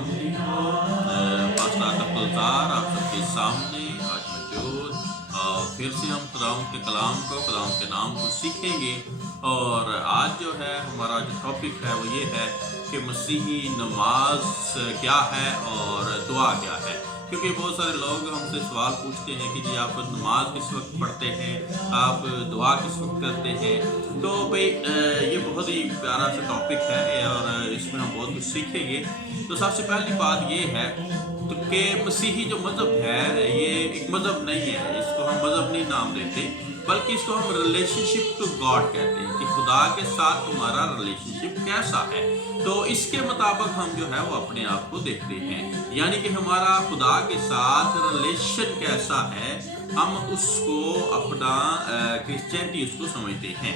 आमदीद हो। पास्टर अब्दुलज़ार आप सबके सामने आज मौजूद, और फिर से हम खुदावंद के कलाम को, खुदावंद के नाम को सीखेंगे। और आज जो है हमारा जो टॉपिक है वो ये है कि मसीही नमाज क्या है और दुआ क्या है। क्योंकि बहुत सारे लोग हमसे सवाल पूछते हैं कि जी आप नमाज किस वक्त पढ़ते हैं, आप दुआ किस वक्त करते हैं। तो भाई ये बहुत ही प्यारा सा टॉपिक है और इसमें हम बहुत कुछ सीखेंगे। तो सबसे पहली बात ये है तो कि मसीही जो मज़हब है ये एक मज़हब नहीं है, इसको हम मज़हब नहीं नाम देते, बल्कि इसको हम रिलेशनशिप टू गॉड कहते हैं कि खुदा के साथ तुम्हारा रिलेशनशिप कैसा है। तो इसके मुताबिक हम जो है वो अपने आप को देखते हैं, यानी कि हमारा खुदा के साथ रिलेशन कैसा है, हम उसको अपना क्रिश्चियनिटी उसको समझते हैं।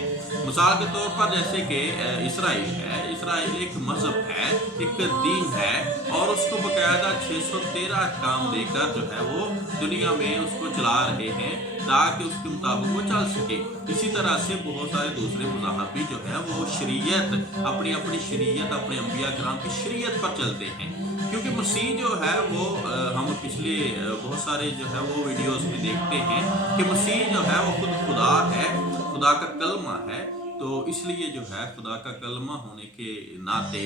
मिसाल के तौर पर जैसे कि इसराइल है, इसराइल एक मज़हब है, एक दीन है, और उसको बाकायदा 613 काम देकर जो है वो दुनिया में उसको चला रहे हैं ताकि उसके मुताबिक वो चल सके। इसी तरह से बहुत सारे दूसरे मज़ाहब भी जो है वो शरीयत, अपनी अपनी शरीयत, अपने अंबिया किराम की शरीयत पर चलते हैं। क्योंकि मसीह जो है वो हम पिछले बहुत सारे जो है वो वीडियोस में देखते हैं कि मसीह जो है वो खुद खुदा है, खुदा का कलमा है। तो इसलिए जो है खुदा का कलमा होने के नाते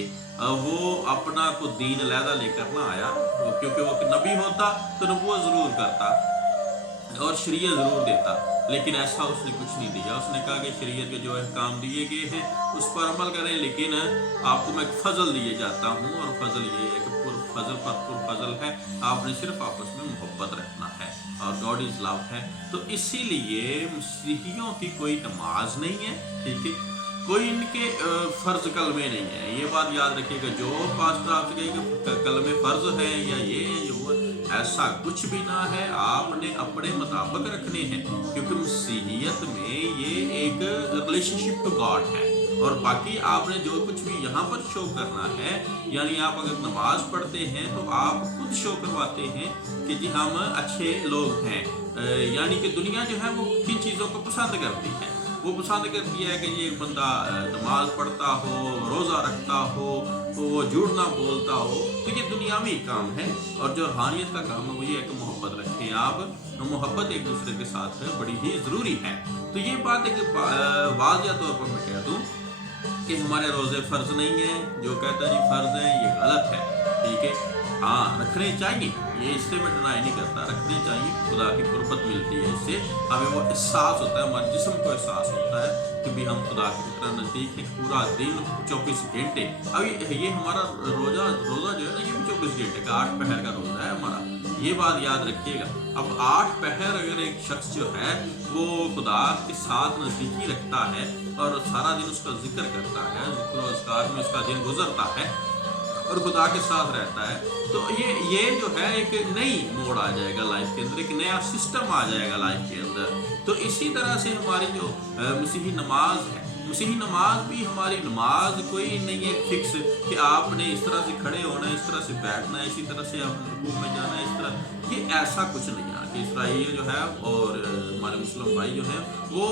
वो अपना को दीन अलहदा लेकर ना आया, क्योंकि वो नबी होता तो नबूवत ज़रूर करता और शरीयत ज़रूर देता, लेकिन ऐसा उसने कुछ नहीं दिया। उसने कहा कि शरीयत के जो अहकाम दिए गए हैं उस पर अमल करें, लेकिन आपको मैं फजल दिए जाता हूँ, और फजल ये है कि फजल पर फजल है, आपने सिर्फ आपस में मोहब्बत रखना है, और गॉड इज़ लव है। तो इसीलिए मसीहियों की कोई नमाज नहीं है, ठीक है, कोई इनके फ़र्ज कलमे नहीं है। ये बात याद रखिएगा, जो पास्टर आपसे कहे कि कलमे फ़र्ज है या ये वो, ऐसा कुछ भी ना है, आपने अपने मुताबिक रखने हैं, क्योंकि मसीहियत में ये एक रिलेशनशिप टू गॉड है। और बाकी आपने जो कुछ भी यहाँ पर शो करना है, यानी आप अगर नमाज पढ़ते हैं तो आप खुद शो करवाते हैं कि जी हम अच्छे लोग हैं। यानी कि दुनिया जो है वो किन चीज़ों को पसंद करती है, वो पसंद करती है कि ये बंदा नमाज पढ़ता हो, रोज़ा रखता हो, तो वो झूठ ना बोलता हो। तो ये दुनियावी काम है, और जो रूहानियत का काम है वो ये है कि मोहब्बत रखें आप, मोहब्बत एक दूसरे के साथ है बड़ी ही ज़रूरी है। तो ये बात एक वाज़िया तौर पर मैं कह दूँ कि हमारे रोज़े फ़र्ज़ नहीं है, जो कहता है जी फ़र्ज़ है ये गलत है, ठीक है। हाँ, रखने चाहिए, ये इससे मैं डिनाई नहीं करता, रखने चाहिए, खुदा की कुर्बत मिलती है इससे, हमें वो एहसास होता है, हमारे जिस्म को एहसास होता है कि भी हम खुदा की तरह नज़दीक हैं। पूरा दिन 24 घंटे, अभी ये हमारा रोज़ा जो है ना, ये भी 24 घंटे का 8 पहर का रोज़ा है हमारा, ये बात याद रखिएगा। अब 8 पहर अगर एक शख्स जो है वो खुदा के साथ नज़दीकी रखता है और सारा दिन उसका जिक्र करता है, ज़िक्र और अस्कार में उसका दिन गुजरता है और खुदा के साथ रहता है, तो ये जो है एक नई मोड़ आ जाएगा लाइफ के अंदर, एक नया सिस्टम आ जाएगा लाइफ के अंदर। तो इसी तरह से हमारी जो मसीही नमाज है, मसीही नमाज भी हमारी नमाज कोई नहीं है फिक्स कि आपने इस तरह से खड़े होना है, इस तरह से बैठना है, इसी तरह से आपने रुकू में जाना है, इस तरह, ये ऐसा कुछ नहीं है। कि इसराइल जो है और हमारे मुस्लिम भाई जो हैं वो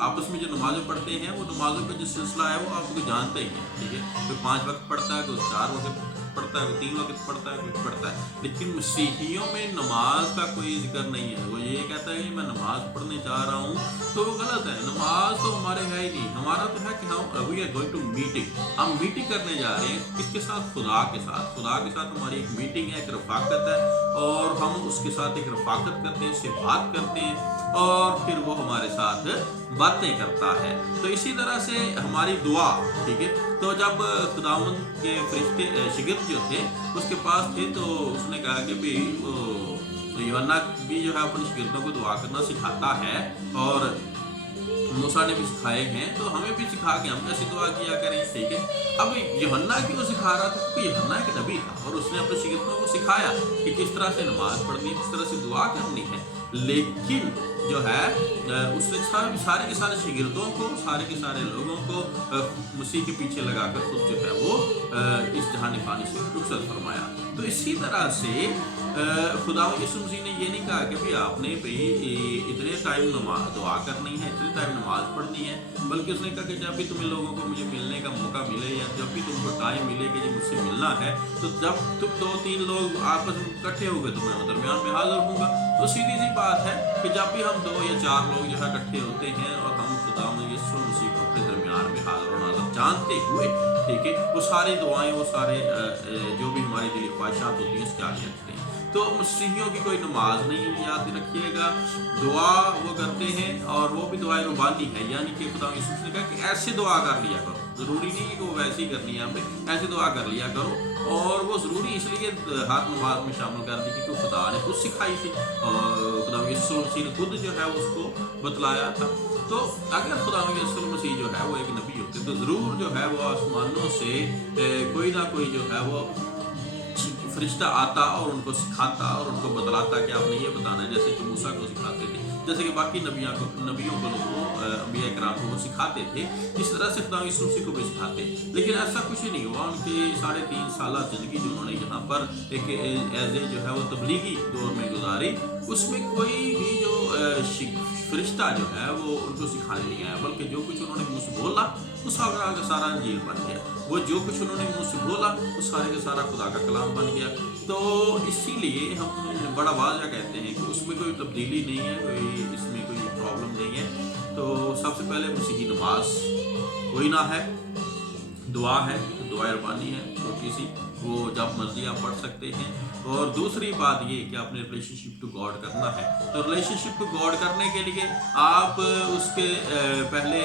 आपस में जो नमाज़ें पढ़ते हैं, वो नमाज़ों का जो सिलसिला है वो आप लोग जानते ही हैं, ठीक है। कोई 5 वक्त पढ़ता है, कोई 4 वक्त पढ़ता है, कोई 3 वक्त पढ़ता है, कोई पढ़ता है, लेकिन मसीहियों में नमाज का कोई जिक्र नहीं है। वो ये कहता है कि मैं नमाज पढ़ने जा रहा हूँ, तो वो गलत है। नमाज तो हमारे है ही नहीं, हमारा तो है कि हम we are going to meeting, हम मीटिंग करने जा रहे हैं, किसके साथ? खुदा के साथ। खुदा के साथ हमारी एक मीटिंग है, एक रफाकत है, और हम उसके साथ एक रफाकत करते हैं, उससे बात करते हैं, और फिर वो हमारे साथ बातें करता है। तो इसी तरह से हमारी दुआ, ठीक है। तो जब खुदावंद के फरिश्ते शिगिर्द जो थे उसके पास थे, तो उसने कहा कि भाई यूहन्ना भी जो है अपने शिगिर्दों को दुआ करना सिखाता है, और मूसा ने भी सिखाए हैं, तो हमें भी सिखा के हम कैसे दुआ किया करें, ठीक है। अब यूहन्ना क्यों सिखा रहा था? क्योंकि यूहन्ना एक नबी था और उसने अपने शिगिर्दों को सिखाया कि किस तरह से नमाज पढ़नी है, किस तरह से दुआ करनी है। लेकिन जो है उसने सारे के सारे शिगिर्दों को, सारे के सारे लोगों को मसीह के पीछे लगाकर खुद जो है वो इस जहानी पानी से रुखसत फरमाया। तो इसी तरह से खुदावंद यीशु मसीह ने ये नहीं कहा कि भाई आपने भाई इतने टाइम दुआ करनी है, इतने टाइम नमाज पढ़नी है, बल्कि उसने कहा कि जब भी तुम्हें लोगों को मुझे मिलने का मौका मिले या जब भी तुमको टाइम मिले कि जो मुझसे मिलना है, तो जब तुम 2-3 लोग आपस में इकट्ठे हो गए तो मैं दरमियान में हाजिर हूँगा। तो सीधी सी बात है कि जब भी हम 2 या 4 लोग जो है इकट्ठे होते हैं और हम खुदावंद यीशु मसीह को अपने दरमियान में हाजिर और नाज़िर जानते हुए, ठीक है, वो सारी दुआएं, वो सारे जो भी हमारी दिली ख्वाहिशात होती हैं उसके आगे रखते हैं। तो मसीहियों की कोई नमाज नहीं है, याद रखिएगा। दुआ वो करते हैं और वो भी दुआएं रुबानी है, यानी कि खुदा यीशु ने कहा कि ऐसे दुआ कर लिया करो। ज़रूरी नहीं है कि वो वैसी करनी है, हमें ऐसे दुआ कर लिया करो। और वो ज़रूरी इसलिए हर नमाज में शामिल कर दी क्योंकि खुदा ने खुद सिखाई थी और खुदा यीशु मसीह ने खुद जो है उसको बतलाया था। तो अगर खुदा यीशु मसीह जो है वो एक नबी होते तो ज़रूर जो है वो आसमानों से कोई ना कोई जो है वो फरिश्ता आता और उनको सिखाता और उनको बतलाता कि आपने ये बताना है, जैसे कि मूसा को सिखाते थे, जैसे कि बाकी नबियों को अंबिया किराम को वो सिखाते थे, इस तरह से खुदा यीशु मसीह को भी सिखाते। लेकिन ऐसा कुछ ही नहीं हुआ। उनके 3.5 साल ज़िंदगी जो उन्होंने यहाँ पर एक एज ए जो है वो तबलीगी दौर में गुजारी, उसमें कोई भी जो फरिश्ता जो है वो उनको सिखाने नहीं आया, बल्कि जो कुछ उन्होंने मुँह से बोला वो सारा का सारा अंजील बन गया। वो जो कुछ उन्होंने मुँह से बोला वो सारे का सारा खुदा का कलाम बन गया। तो इसीलिए हम बड़ा वाज़ह कहते हैं कि उसमें कोई तब्दीली नहीं है, कोई इसमें कोई प्रॉब्लम नहीं है। तो सबसे पहले मसीही नमाज कोई ना है, दुआ है, दुआ रबानी है छोटी सी, वो जब मर्जी आप पढ़ सकते हैं। और दूसरी बात ये कि आपने रिलेशनशिप टू गॉड करना है। तो रिलेशनशिप टू गॉड करने के लिए आप उसके पहले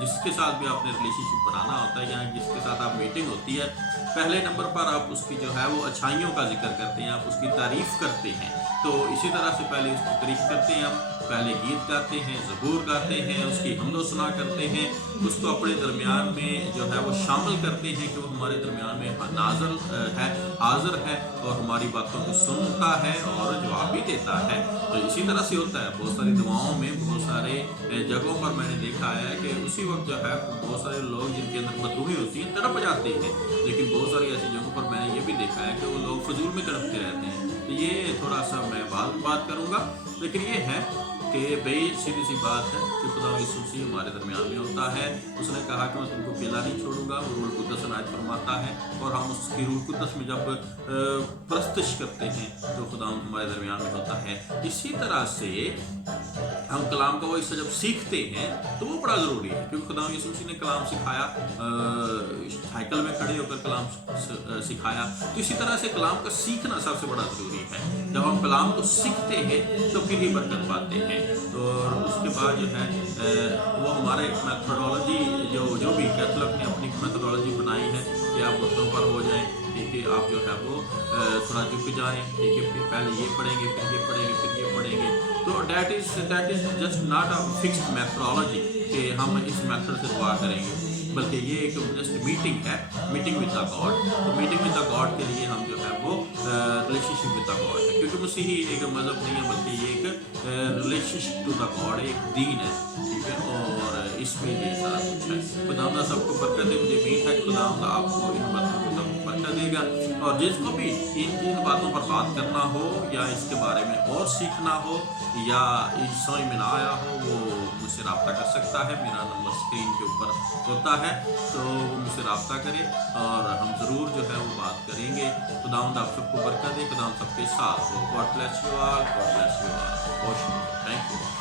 जिसके साथ भी आपने रिलेशनशिप बनाना होता है या जिसके साथ आप मीटिंग होती है, पहले नंबर पर आप उसकी जो है वो अच्छाइयों का जिक्र करते हैं, आप उसकी तारीफ़ करते हैं। तो इसी तरह से पहले उसकी तारीफ़ करते हैं, आप पहले गीत गाते हैं, ज़बूर गाते हैं, उसकी हम्दो सुना करते हैं, उसको अपने दरमियान में जो है वो शामिल करते हैं कि वो हमारे दरमियान में नाज़िल है, हाज़िर है और हमारी बातों को सुनता है और जवाब भी देता है। तो इसी तरह से होता है बहुत सारी दुआओं में, बहुत सारे जगहों पर मैंने देखा है कि उसी वक्त जो है बहुत सारे लोग जिनके अंदर मदरूही होती है तड़प जाते हैं, लेकिन बहुत सारी ऐसी जगहों पर मैंने ये भी देखा है कि वो लोग फजूल में तड़पते रहते हैं। तो ये थोड़ा सा मैं बाद में बात करूँगा, लेकिन ये है कि भाई सीधी सी बात है कि खुदा यीशु मसीह हमारे दरमियान में होता है। उसने कहा कि मैं तुमको अकेला नहीं छोड़ूंगा, वो रूह कुद्दस अनायत फरमाता है और हम उसकी रूह कुद्दस में जब परस्तिश करते हैं तो खुदा हमारे दरमियान में होता है। इसी तरह से हम कलाम का वो हिस्सा जब सीखते हैं तो वो बड़ा ज़रूरी है, क्योंकि खुदा यीशु मसीह ने कलाम सिखाया, साइकिल में खड़े होकर कलाम सिखाया। तो इसी तरह से कलाम का सीखना सबसे बड़ा ज़रूरी है। जब हम कलाम को सीखते हैं तो फिर ही बरकत पाते हैं। और उसके बाद जो है वो हमारे मैथडोलॉजी जो भी कैथोलिक ने अपनी मैथडोलॉजी बनाई है कि आप घुटनों पर हो जाएं, ठीक है, आप जो है वो थोड़ा झुक जाएं, ठीक है, फिर पहले ये पढ़ेंगे, फिर ये पढ़ेंगे, फिर ये पढ़ेंगे। तो that is just not a fixed methodology कि हम इस मेथड से दुआ करेंगे, बल्कि ये एक जस्ट मीटिंग है, मीटिंग विद द गॉड। तो मीटिंग विद द गॉड के लिए हम जो है वो रिलेशनशिप विद द गॉड है, क्योंकि मसीही एक मज़हब नहीं है बल्कि ये एक रिलेशनशिप टू द गॉड, एक दीन है, ठीक है, और इसमें ये सारा कुछ है। खुदावंद सबको बरकत दे। मुझे उम्मीद है कि खुदावंद आपको इन बातों को सब बरकत देगा, और जिसको भी इन बातों पर बात करना हो या इसके बारे में और सीखना हो या समझ में ना आया हो, वो मुझसे रब्ता कर सकता है। मेरा नंबर स्क्रीन के ऊपर होता है, तो वो मुझसे रब्ता करे और हम ज़रूर जो है वो बात करेंगे। खुदावंद आप सबको बरकत दे, खुदावंद सबके साथ हो। God bless you all, God bless you all. Thank you.